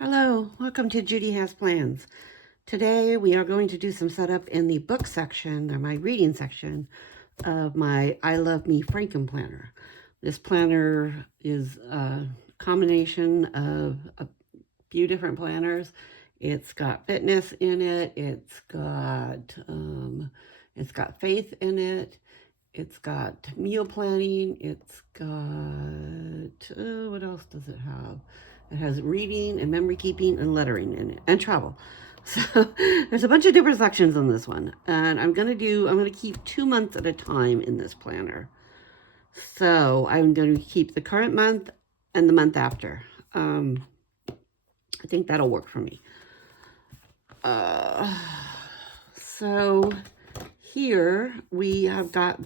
Hello, welcome to Judy Has Plans. Today we are going to do some setup in the book section, or my reading section, of my I Love Me frankenplanner. This planner is a combination of a few different planners. It's got fitness in it, it's got faith in it, it's got meal planning, it's got, what else does it have? It has reading and memory keeping and lettering in it, and travel. So there's a bunch of different sections on this one. And I'm going to keep 2 months at a time in this planner. So I'm going to keep the current month and the month after. I think that'll work for me. So here we have got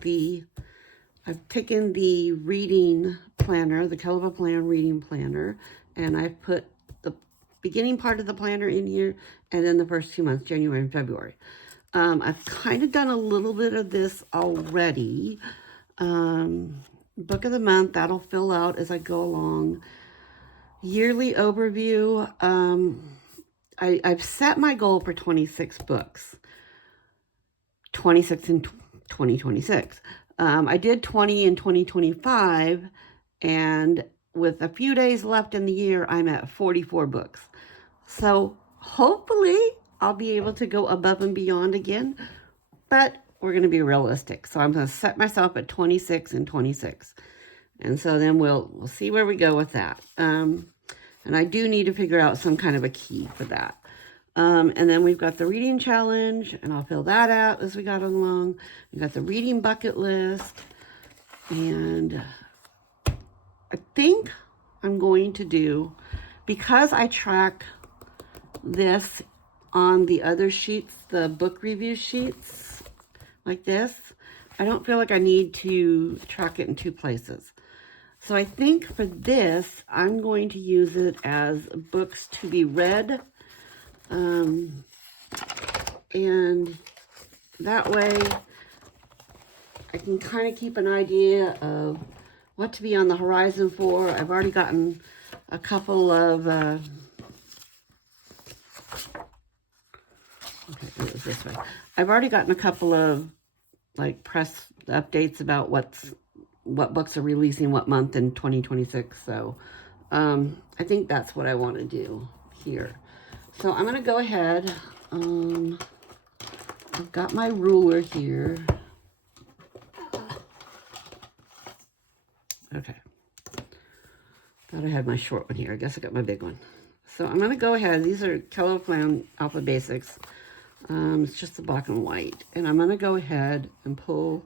I've taken the reading planner, the Kelva Plan reading planner, and I've put the beginning part of the planner in here, and then the first 2 months, January and February. I've kind of done a little bit of this already. Book of the month, that'll fill out as I go along. Yearly overview, I've set my goal for 26 books. 26 in 2026. I did 20 in 2025, and with a few days left in the year, I'm at 44 books. So hopefully I'll be able to go above and beyond again, but we're going to be realistic. So I'm going to set myself at 26 and 26. And so then we'll see where we go with that. And I do need to figure out some kind of a key for that. And then we've got the reading challenge, and I'll fill that out as we got along. We've got the reading bucket list, and I think I'm going to do, because I track this on the other sheets, the book review sheets, like this, I don't feel like I need to track it in 2 places. So I think for this, I'm going to use it as books to be read. And that way I can kind of keep an idea of what to be on the horizon for. I've already gotten a couple of, okay, it was this way. I've already gotten a couple of like press updates about what books are releasing what month in 2026. So I think that's what I want to do here. So I'm going to go ahead. I've got my ruler here. Okay. Thought I had my short one here. I guess I got my big one. So I'm going to go ahead. These are Kelva Plan Alpha Basics. It's just the black and white. And I'm going to go ahead and pull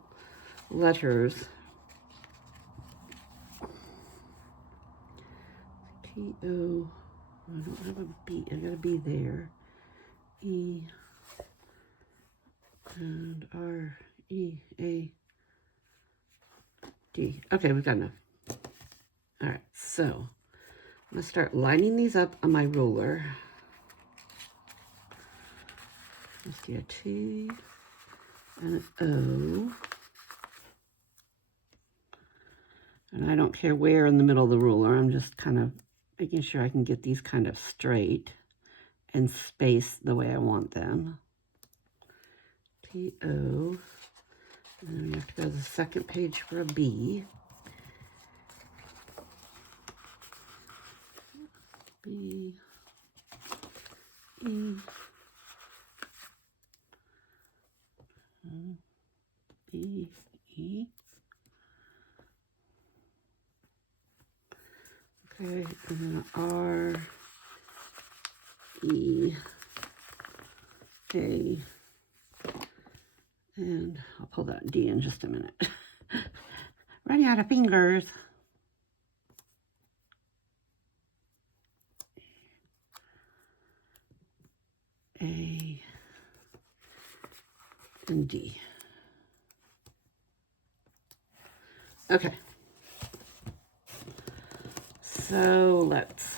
letters. T-O. I don't have a B. I got a B there. E and R E A D. Okay, we've got enough. All right, so I'm gonna start lining these up on my ruler. Let's see, a T and an O. And I don't care where in the middle of the ruler. I'm just kind of making sure I can get these kind of straight and spaced the way I want them. T-O. And then we have to go to the second page for a B. B. E. B. E. Okay, and then R, E, A, and I'll pull that D in just a minute. Running out of fingers. A and D. Okay. So let's,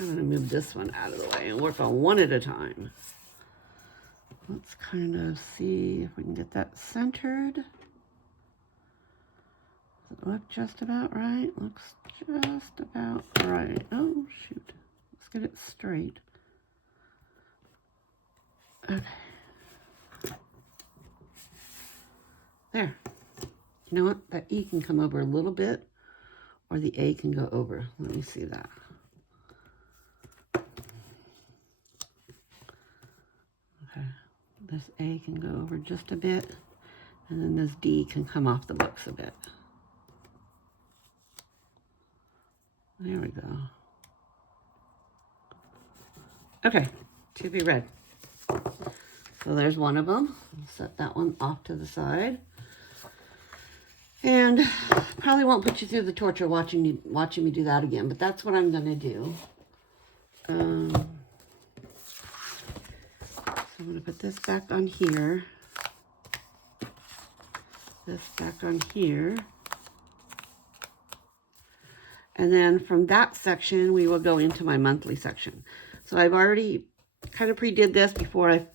I'm going to move this one out of the way and work on one at a time. Let's kind of see if we can get that centered. Does it look just about right? Looks just about right. Oh, shoot. Let's get it straight. Okay. There. You know what? That E can come over a little bit, or the A can go over. Let me see that. Okay. This A can go over just a bit, and then this D can come off the books a bit. There we go. Okay, to be read. So there's one of them. I'll set that one off to the side. And probably won't put you through the torture watching me do that again, but that's what I'm going to do. So I'm going to put this back on here. This back on here. And then from that section, we will go into my monthly section. So I've already kind of pre-did this before I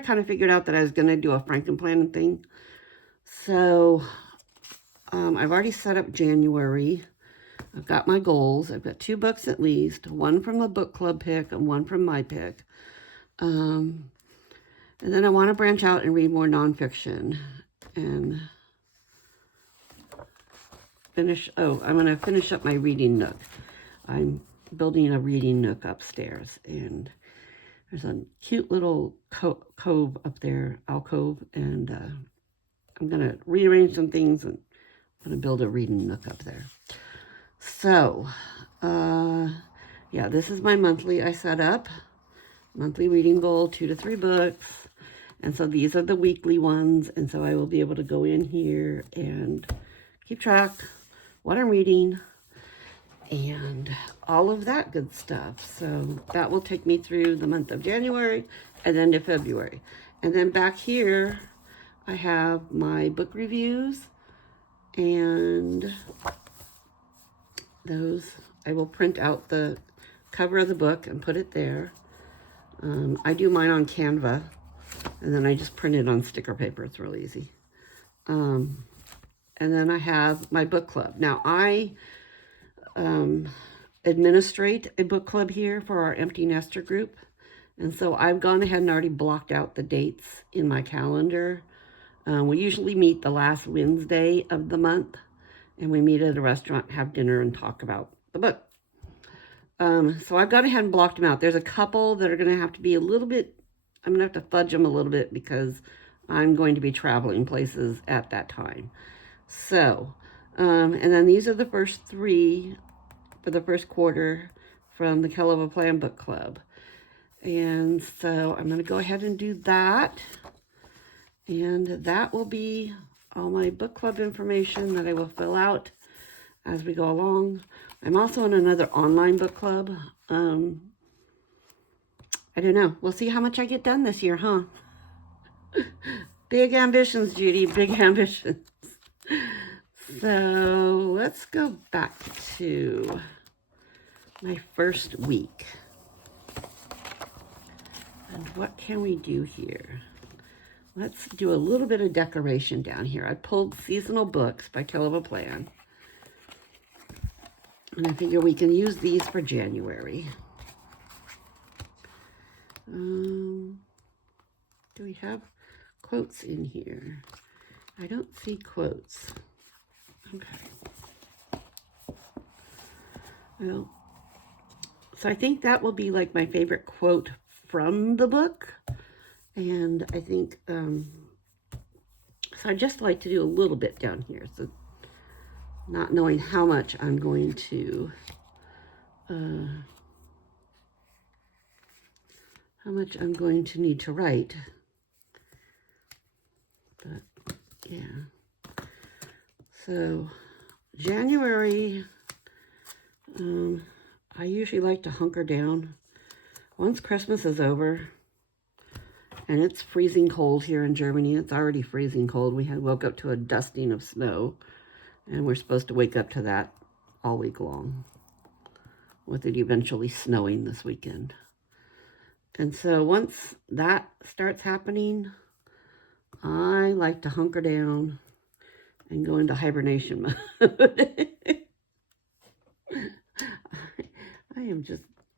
kind of figured out that I was going to do a frankenplanner thing. So I've already set up January. I've got my goals. I've got 2 books at least, one from the book club pick and one from my pick. And then I want to branch out and read more nonfiction and finish. Oh, I'm going to finish up my reading nook. I'm building a reading nook upstairs, and there's a cute little cove up there, alcove, and I'm going to rearrange some things, and I'm going to build a reading nook up there. So, yeah, this is my monthly I set up. Monthly reading goal, 2 to 3 books. And so these are the weekly ones, and so I will be able to go in here and keep track what I'm reading and all of that good stuff. So that will take me through the month of January and then to February. And then back here, I have my book reviews, and those, I will print out the cover of the book and put it there. I do mine on Canva, and then I just print it on sticker paper. It's real easy. And then I have my book club. Now, I administrate a book club here for our empty nester group. And so I've gone ahead and already blocked out the dates in my calendar. We usually meet the last Wednesday of the month, and we meet at a restaurant, have dinner, and talk about the book. So I've gone ahead and blocked them out. There's a couple that are going to have to be a little bit, I'm going to have to fudge them a little bit because I'm going to be traveling places at that time. So, and then these are the first 3 for the first quarter from the Hell of a Plan Book Club. And so I'm going to go ahead and do that. And that will be all my book club information that I will fill out as we go along. I'm also in another online book club. I don't know. We'll see how much I get done this year, huh? Big ambitions, Judy. Big ambitions. So let's go back to my first week. And what can we do here? Let's do a little bit of decoration down here. I pulled seasonal books by Hell of a Plan. And I figure we can use these for January. Do we have quotes in here? I don't see quotes. Okay. Well, so I think that will be like my favorite quote from the book. And I think, so I just like to do a little bit down here. So not knowing how much I'm going to, need to write. But yeah. So January, I usually like to hunker down once Christmas is over. And it's freezing cold here in Germany. It's already freezing cold. We woke up to a dusting of snow. And we're supposed to wake up to that all week long, with it eventually snowing this weekend. And so once that starts happening, I like to hunker down and go into hibernation mode.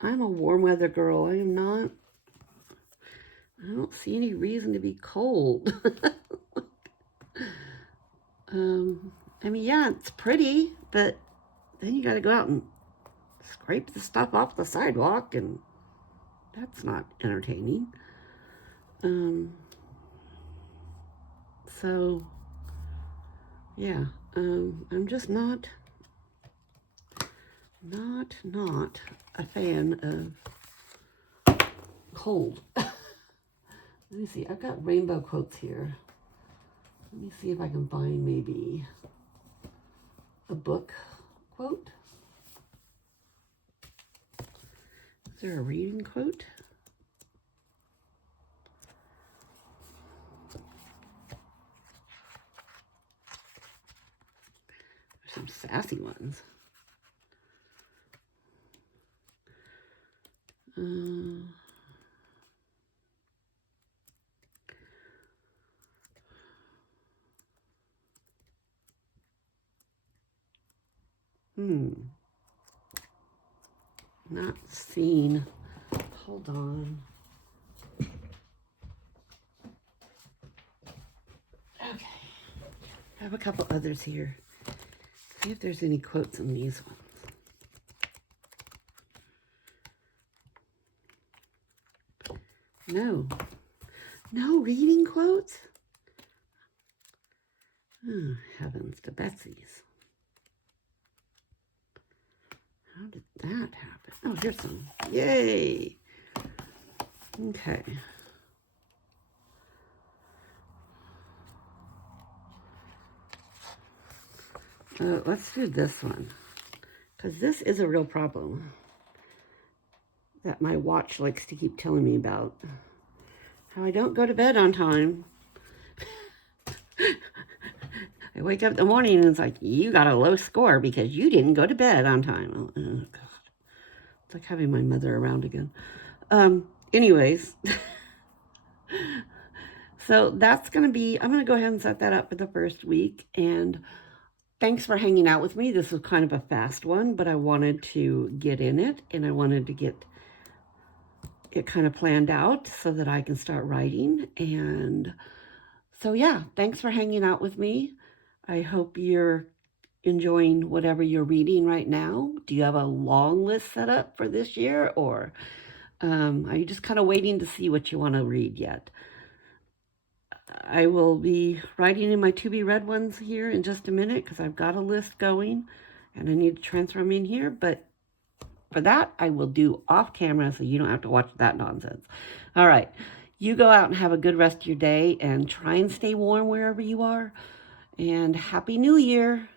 I'm a warm weather girl. I am not. I don't see any reason to be cold. I mean, yeah, it's pretty, but then you got to go out and scrape the stuff off the sidewalk, and that's not entertaining. So, yeah, I'm just not a fan of cold. Let me see, I've got rainbow quotes here. Let me see if I can find maybe a book quote. Is there a reading quote? There's some sassy ones. Not seen. Hold on. Okay. I have a couple others here. See if there's any quotes in these ones. No. No reading quotes? Oh, heavens to Betsy's. How did that happen? Oh, here's some. Yay! Okay. Let's do this one, because this is a real problem that my watch likes to keep telling me about. How I don't go to bed on time. I wake up in the morning and it's like, you got a low score because you didn't go to bed on time. Oh, God. It's like having my mother around again. Anyways. So that's going to be, I'm going to go ahead and set that up for the first week. And thanks for hanging out with me. This was kind of a fast one, but I wanted to get in it and I wanted to get it kind of planned out so that I can start writing. And so, yeah, thanks for hanging out with me. I hope you're enjoying whatever you're reading right now. Do you have a long list set up for this year, or are you just kind of waiting to see what you want to read yet? I will be writing in my to-be-read ones here in just a minute because I've got a list going and I need to transfer them in here, but for that, I will do off camera so you don't have to watch that nonsense. All right, you go out and have a good rest of your day and try and stay warm wherever you are, and Happy New Year.